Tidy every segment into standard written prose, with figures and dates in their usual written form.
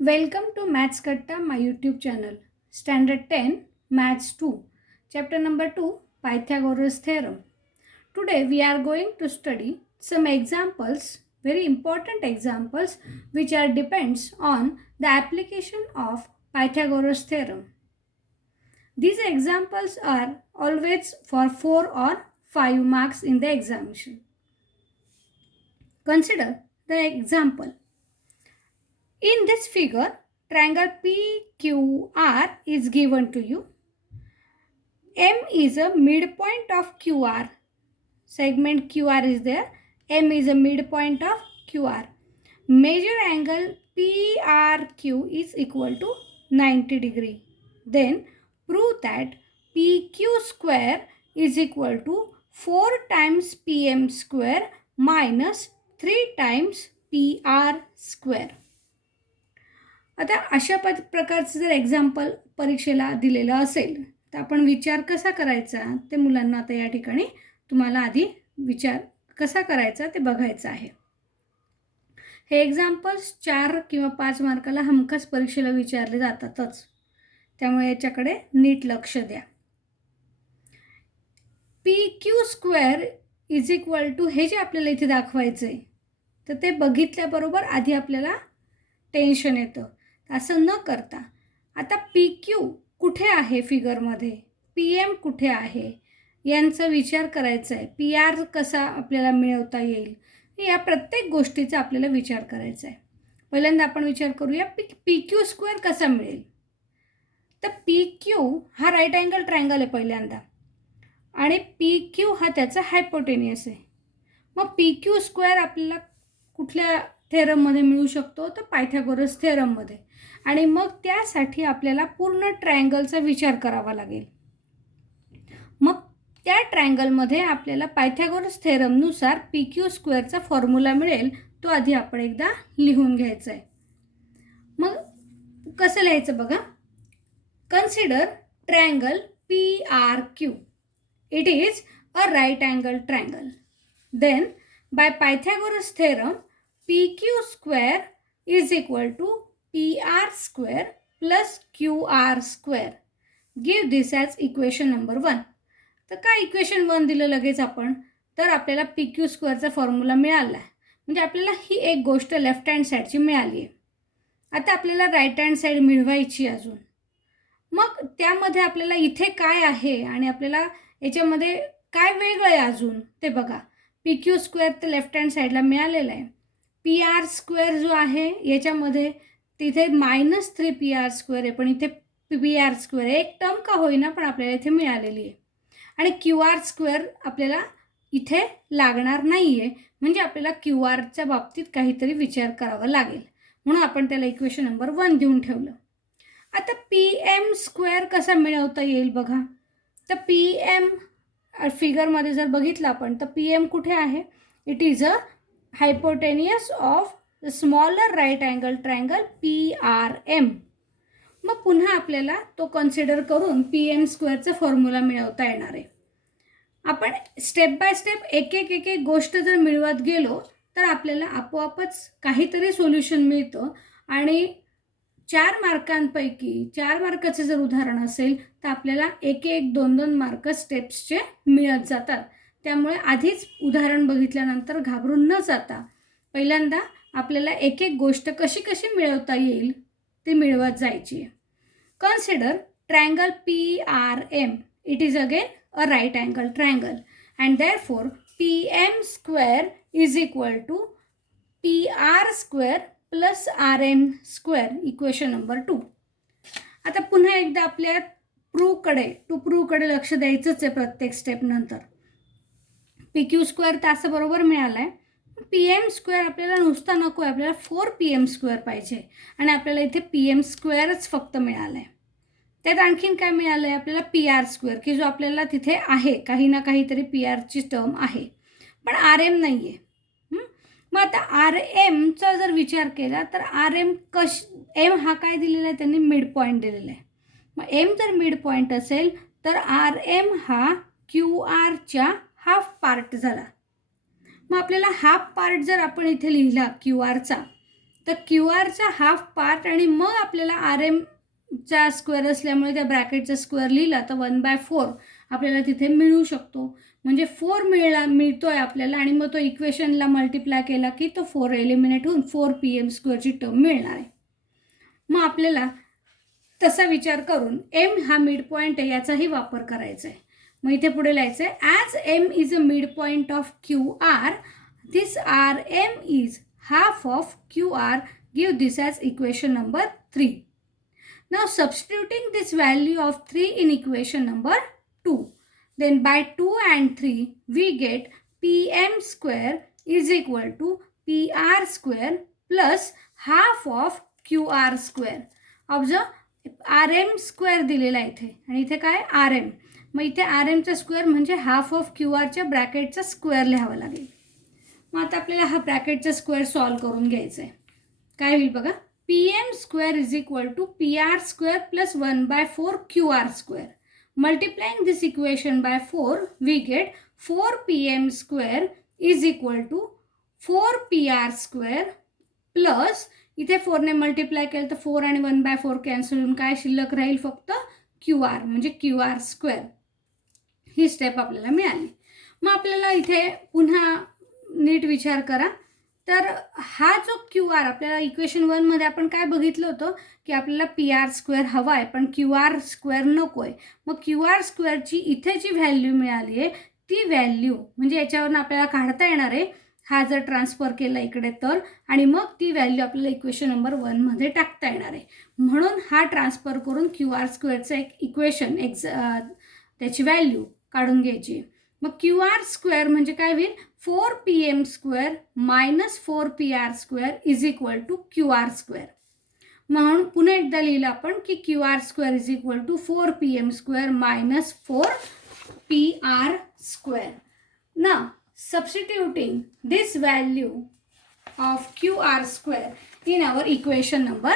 Welcome to Maths Katta, my YouTube channel. Standard 10, Maths 2, Chapter number 2, Pythagoras Theorem. Today we are going to study some examples, very important examples, which are depends on the application of Pythagoras Theorem. These examples are always for 4 or 5 marks in the examination. Consider the example. In this figure, triangle PQR is given to you. M is a midpoint of QR. Segment QR is there. M is a midpoint of QR. Measure angle PRQ is equal to 90 degree. Then prove that PQ square is equal to 4 times PM square minus 3 times PR square. आता अशा प्रकारचं जर example परीक्षेला दिलेलं असेल तर आपण विचार कसा करायचा ते मुलांना आता या ठिकाणी तुम्हाला आधी विचार कसा करायचा ते बघायचं आहे. हे एक्झाम्पल्स 4 किंवा 5 मार्काला हमखास परीक्षेला विचारले जातातच, त्यामुळे याच्याकडे नीट लक्ष द्या. PQ square is equal to हे जे आपल्याला इथे दाखवायचं आहे तर ते बघितल्याबरोबर आधी आपल्याला टेन्शन येतं. असं न करता आता PQ कुठे आहे फिगरमध्ये, PM कुठे आहे यांचा विचार करायचा आहे. PR कसा आपल्याला मिळवता येईल या प्रत्येक गोष्टीचा आपल्याला विचार करायचा आहे. पहिल्यांदा आपण विचार करूया PQ स्क्वेअर कसा मिळेल. तर PQ हा राईट अँगल ट्रायंगल आहे पहिल्यांदा आणि PQ हा त्याचा हायपोटेनियस आहे. मग PQ स्क्वेअर आपल्याला कुठल्या थेरममध्ये मिळू शकतो तर पायथागोरस थेरममध्ये. आणि मग त्यासाठी आपल्याला पूर्ण ट्रायंगलचा विचार करावा लागेल. मग त्या ट्रायंगलमध्ये आपल्याला पायथागोरस थेरमनुसार PQ स्क्वेअरचा फॉर्म्युला मिळेल, तो आधी आपण एकदा लिहून घ्यायचा आहे. मग कसं लिहायचं बघा. Consider triangle PRQ. It is a right angle triangle. Then by Pythagoras theorem PQ square is equal to PR square plus QR square. Give this as equation number 1. तर काय इक्वेशन 1 दिलं लगेच आपण, तर आपल्याला PQ स्क्वेअरचा फॉर्म्युला मिळाला आहे. म्हणजे आपल्याला ही एक गोष्ट लेफ्ट हँड साईडची मिळाली आहे. आता आपल्याला राईट हँड साईड मिळवायची अजून. मग त्यामध्ये आपल्याला इथे काय आहे आणि आपल्याला याच्यामध्ये काय वेगळं आहे अजून ते बघा. PQ स्क्वेअर तर लेफ्ट हँड साईडला मिळालेला आहे. PR स्क्वेअर जो आहे याच्यामध्ये तिथे -3 PR स्क्वेअर आहे, पण इथे PR स्क्वेअर आहे. एक टर्म का होईना पण आपल्याला इथे मिळालेली आहे. आणि QR स्क्वेअर आपल्याला इथे लागणार नाही आहे, म्हणजे आपल्याला QRच्या बाबतीत काहीतरी विचार करावा लागेल. म्हणून आपण त्याला इक्वेशन नंबर 1 देऊन ठेवलं. आता PM स्क्वेअर कसा मिळवता येईल बघा. तर PM फिगरमध्ये जर बघितलं आपण तर PM कुठे आहे. It is a hypotenuse of smaller right angle triangle PRM. मग पुन्हा आपल्याला तो कन्सिडर करून PM स्क्वेअरचा फॉर्म्युला मिळवता येणार आहे. आपण स्टेप बाय स्टेप एक एक गोष्ट जर मिळवत गेलो तर आपल्याला आपोआपच काहीतरी सोल्युशन मिळतं. आणि 4 मार्कांपैकी 4 मार्काचं जर उदाहरण असेल तर आपल्याला 1 2 मार्क स्टेप्सचे मिळत जातात. त्यामुळे आधीच उदाहरण बघितल्यानंतर घाबरून न जाता पहिल्यांदा आपल्याला एक गोष्ट कशी कशी मिळवता येईल ते मिळवत जायची आहे. Consider triangle PRM. It is again a right angle triangle and therefore PM square is equal to PR square plus RM square. Equation number 2. आता पुन्हा एकदा आपल्या प्रूव्हकडे लक्ष द्यायचंच आहे प्रत्येक स्टेप नंतर. PQ स्क्वेअर तासाबरोबर मिळाला आहे. PM स्क्वेअर आपल्याला नुसता नको आहे, आपल्याला 4 PM स्क्वेअर पाहिजे आणि आपल्याला इथे PM स्क्वेअरच फक्त मिळाला आहे. त्यात आणखीन काय मिळालं आहे आपल्याला PR स्क्वेअर, की जो आपल्याला तिथे आहे काही ना काहीतरी PRची टर्म आहे, पण RM नाही आहे. मग आता RMचा जर विचार केला तर M हा काय दिलेला आहे त्यांनी मिड पॉईंट दिलेला आहे. मग M जर मिड पॉईंट असेल तर RM हा QRच्या हाफ पार्ट झाला. मग आपल्याला हाफ पार्ट जर आपण इथे लिहिला QRचा तर क्यू आरचा हाफ पार्ट आणि मग आपल्याला आर एमचा स्क्वेअर असल्यामुळे त्या ब्रॅकेटचा स्क्वेअर लिहिला तर 1/4 आपल्याला तिथे मिळू शकतो. म्हणजे 4 मिळतोय आपल्याला आणि मग तो इक्वेशनला मल्टिप्लाय केला की तो 4 एलिमिनेट होऊन 4pm² टर्म मिळणार आहे. मग आपल्याला तसा विचार करून एम हा मिड पॉईंट आहे याचाही वापर करायचा आहे. मग इथे पुढे लिहायचं आहे as M is a mid point of Q R, this R M is half of QR. Give this as equation number 3. Now substituting this value of 3 in equation number 2. Then by 2 and 3 we get PM square is equal to PR square plus half of QR square. Observe RM square दिलेला इथे आणि इथे काय RM. मग इथे RMचा square म्हणजे half of QRच्या ब्रॅकेटचा square लिहावा लागेल. मग आता आपल्याला हा ब्रॅकेटचा स्क्वेअर सॉल्व करून घ्यायचा आहे. काय होईल बघा, PM square is equal to PR square plus 1/4 QR square. Multiplying this equation by 4 we get 4PM square is equal to 4PR square plus इथे 4ने मल्टिप्लाय केलं तर 4 आणि 1/4 कॅन्सल होऊन काय शिल्लक राहील फक्त QR म्हणजे QR स्क्वेअर. ही स्टेप आपल्याला मिळाली. मग आपल्याला इथे पुन्हा नीट विचार करा. तर हा जो क्यू आर आपल्याला इक्वेशन 1मध्ये आपण काय बघितलं होतं की आपल्याला PR स्क्वेअर हवा आहे पण QR स्क्वेअर नको आहे. मग QR स्क्वेअरची इथे जी व्हॅल्यू मिळाली आहे ती व्हॅल्यू म्हणजे याच्यावरून आपल्याला काढता येणार आहे हा जर ट्रान्सफर केला इकडे तर, आणि मग ती व्हॅल्यू आपल्याला इक्वेशन नंबर 1मध्ये टाकता येणार आहे. म्हणून हा ट्रान्सफर करून QR स्क्वेअरचं एक इक्वेशन त्याची व्हॅल्यू काढून घ्यायची. मग QR स्क्वेअर म्हणजे काय होईल 4PM square minus 4PR square is equal to QR square. म्हणून पुन्हा एकदा लिहिलं आपण की QR square is equal to 4PM square minus 4PR square. ना substituting this value of QR square in our equation number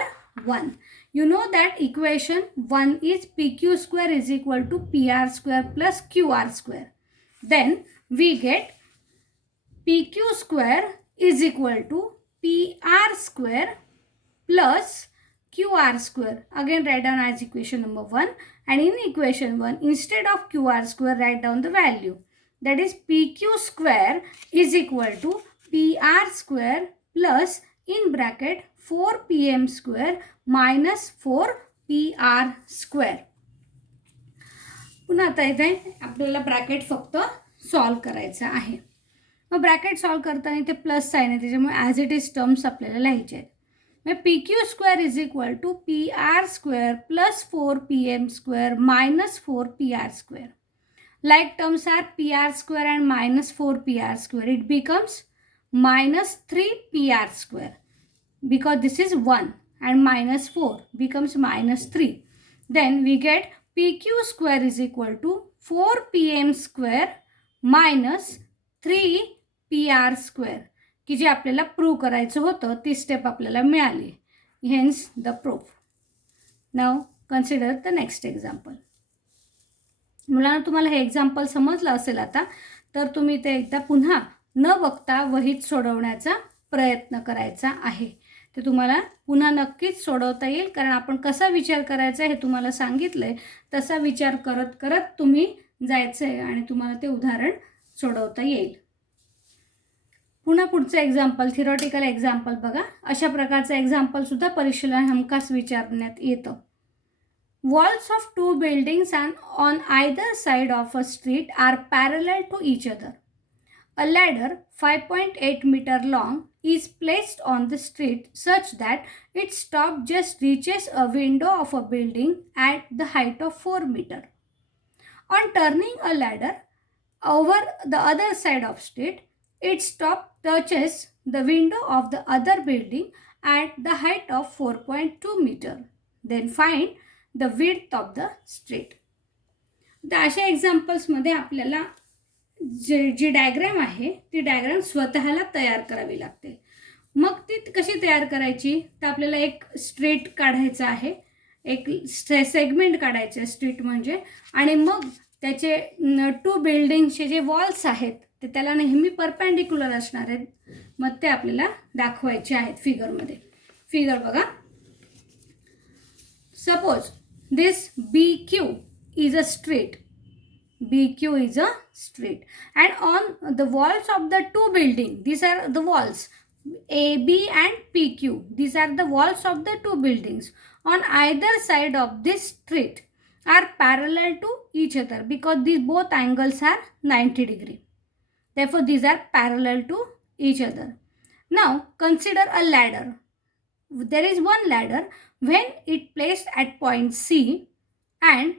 1. You know that equation 1 is PQ square is equal to PR square plus QR square. Then we get PQ square is equal to PR square plus QR square. Again write down as equation number 1, and in equation 1 instead of QR square write down the value. That is PQ square is equal to PR square plus in bracket 4PM square minus 4PR square. पुन्हा आता इथे आपल्याला bracket फक्त solve करायचं आहे. मग bracket solve करताना इथे प्लस साइन आहे त्याच्यामुळे ॲज इट इज टर्म्स आपल्याला लिहायचे आहेत. मग PQ square is equal to PR square plus 4PM square minus 4PR square. Like terms are PR square and minus 4PR square, it becomes minus 3PR square because this is 1 and minus 4 becomes minus 3. Then we get PQ square is equal to 4PM square minus 3PR square की जे आपल्याला prove करायचं होतं ती step आपल्याला मिळाली. Hence the proof. Now consider the next example. मुलांना तुम्हाला हे एक्झाम्पल समजलं असेल आता तर तुम्ही ते एकदा पुन्हा न बघता वहीत सोडवण्याचा प्रयत्न करायचा आहे. ते तुम्हाला पुन्हा नक्कीच सोडवता येईल कारण आपण कसा विचार करायचा हे तुम्हाला सांगितलं आहे. तसा विचार करत करत तुम्ही जायचं आहे आणि तुम्हाला ते उदाहरण सोडवता येईल. पुन्हा पुढचं एक्झाम्पल थिअरॉटिकल एक्झाम्पल बघा. अशा प्रकारचं एक्झाम्पलसुद्धा परीक्षेला हमखास विचारण्यात येतं. Walls of two buildings and on either side of a street are parallel to each other. A ladder 5.8 meter long is placed on the street such that its top just reaches a window of a building at the height of 4 meter. On turning a ladder over the other side of street, its top touches the window of the other building at the height of 4.2 meter. Then find the width of the street. तर अशा एक्झाम्पल्समध्ये आपल्याला जी diagram आहे ती diagram स्वतःला तयार करावी लागते. मग ती कशी तयार करायची तर आपल्याला एक स्ट्रीट काढायचं आहे, एक सेगमेंट काढायचे स्ट्रीट म्हणजे, आणि मग त्याचे 2 बिल्डिंगचे जे वॉल्स आहेत ते त्याला नेहमी परपेंडिक्युलर असणार आहेत. मग ते आपल्याला दाखवायचे आहेत फिगरमध्ये. फिगर बघा. Suppose this BQ is a street. BQ is a street, and on the walls of the two buildings, these are the walls AB and PQ. These are the walls of the two buildings. On either side of this street are parallel to each other because these both angles are 90 degree. Therefore, these are parallel to each other. Now, consider a ladder. There is one ladder. When it placed at point C and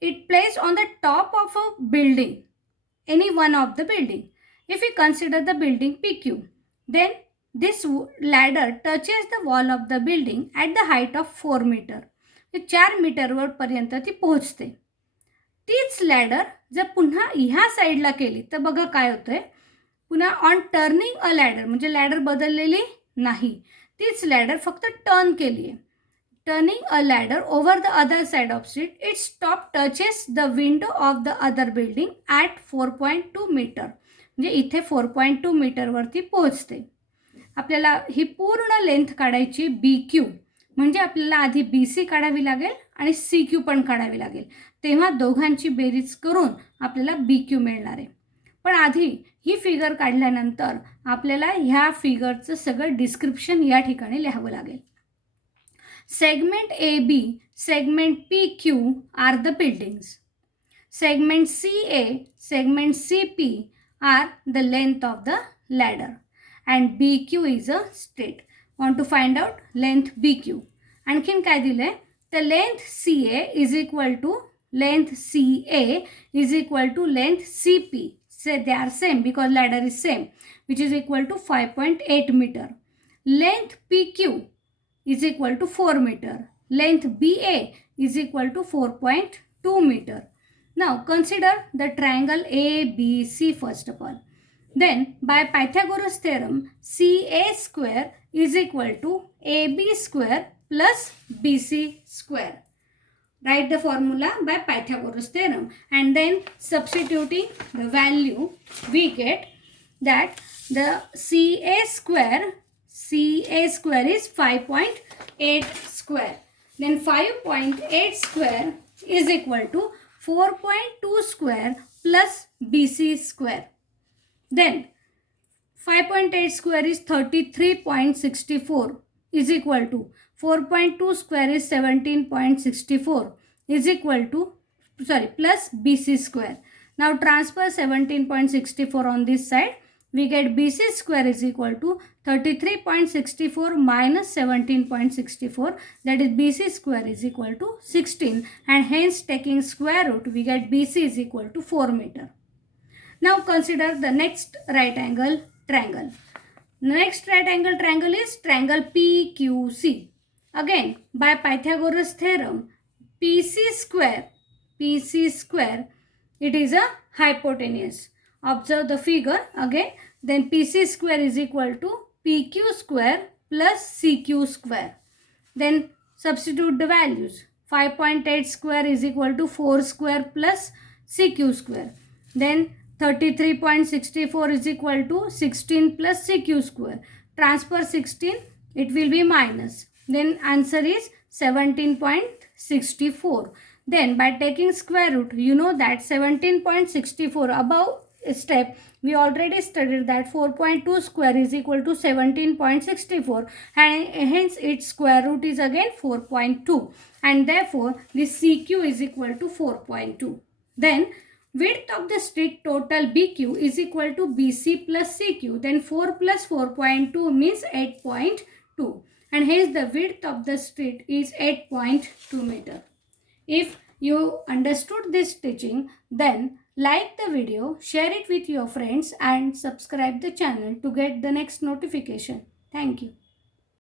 it placed on the top of a building, any one of the building. If we consider the building PQ, then this ladder touches the wall of the building at the height of 4 meter. 4 मीटरवर पर्यंत ती पोहोचते. तीच ladder जर पुन्हा ह्या साईडला केली तर बघा काय होतंय. पुन्हा ऑन टर्निंग अ लॅडर, म्हणजे लॅडर बदललेली नाही, तीच लॅडर फक्त टर्न केली आहे. Turning a ladder over the other side of street, it's top touches the window of the other building at 4.2 metre. म्हणजे इथे 4.2 मीटरवरती पोहोचते. आपल्याला ही पूर्ण लेंथ काढायची BQ, म्हणजे आपल्याला आधी BC काढावी लागेल आणि CQ पण काढावी लागेल. तेव्हा दोघांची बेरीज करून आपल्याला BQ मिळणार आहे. पण आधी ही फिगर काढल्यानंतर आपल्याला ह्या फिगरचं सगळं डिस्क्रिप्शन या ठिकाणी लिहावं लागेल. Segment AB, segment PQ are the buildings. Segment CA, segment CP are the length of the ladder, and BQ is a street. Want to find out length BQ. आणखीन काय दिलं आहे, the length CA is equal to length CA is equal to length CP. So they are same because ladder is same, which is equal to 5.8 meter. Length PQ is equal to 4 meter. Length BA is equal to 4.2 meter. Now consider the triangle ABC first of all. Then by Pythagoras theorem, CA square is equal to AB square plus BC square. Write the formula by Pythagoras theorem, and then substituting the value, we get that the CA square is 5.8 square. Then 5.8 square is equal to 4.2 square plus BC square. Then 5.8 square is 33.64 is equal to 4.2 square is 17.64 is equal to plus BC square. Now transfer 17.64 on this side. We get BC square is equal to 33.64 minus 17.64, that is BC square is equal to 16, and hence taking square root we get BC is equal to 4 meter. Now consider the next right angle triangle. Next right angle triangle is triangle PQC. Again by Pythagoras theorem, PC square, it is a hypotenuse. Observe the figure again. Then PC square is equal to PQ square plus CQ square. Then substitute the values. 5.8 square is equal to 4 square plus CQ square. Then 33.64 is equal to 16 plus CQ square. Transfer 16, it will be minus. Then answer is 17.64. Then by taking square root, you know that 17.64 above step we already studied that 4.2 square is equal to 17.64, and hence its square root is again 4.2, and therefore this CQ is equal to 4.2. Then width of the street total BQ is equal to BC plus CQ. Then 4 plus 4.2 means 8.2, and hence the width of the street is 8.2 meter. If you understood this teaching, then like the video, share it with your friends, and subscribe the channel to get the next notification. Thank you.